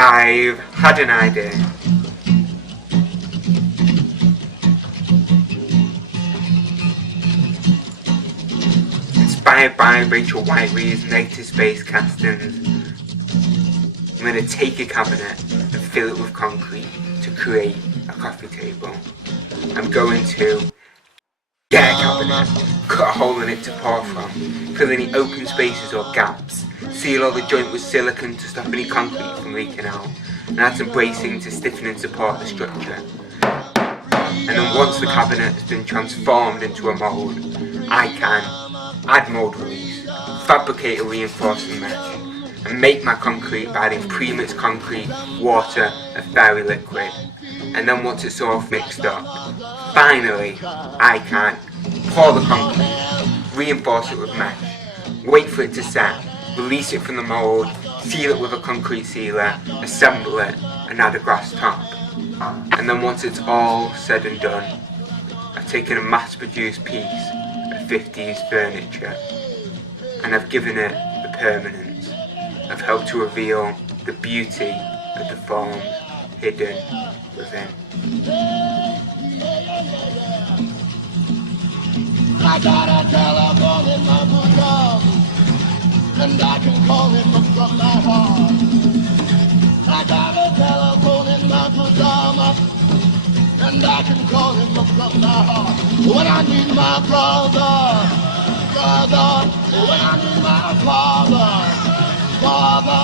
I've had an idea. Inspired by Rachel Whiteley's negative space castings, I'm going to take a cabinet and fill it with concrete to create a coffee table. I'm going to get a cabinet, cut a hole in it to pour from, fill any open spaces or gaps, seal all the joint with silicone to stop any concrete from leaking out, and add some bracing to stiffen and support the structure. And then once the cabinet has been transformed into a mould, I can add mould release, fabricate a reinforcing mesh, and make my concrete by adding premixed concrete, water and fairy liquid. And then once it's all mixed up, finally I can pour the concrete, reinforce it with mesh, wait for it to set, release it from the mould, seal it with a concrete sealer, assemble it and add a grass top. And then once it's all said and done, I've taken a mass produced piece of 50s furniture and I've given it the permanence. I've helped to reveal the beauty of the forms hidden within. I got a telephone in my bosom, and I can call him from my heart. I got a telephone in my bosom, and I can call him from my heart. When I need my brother, when I need my father.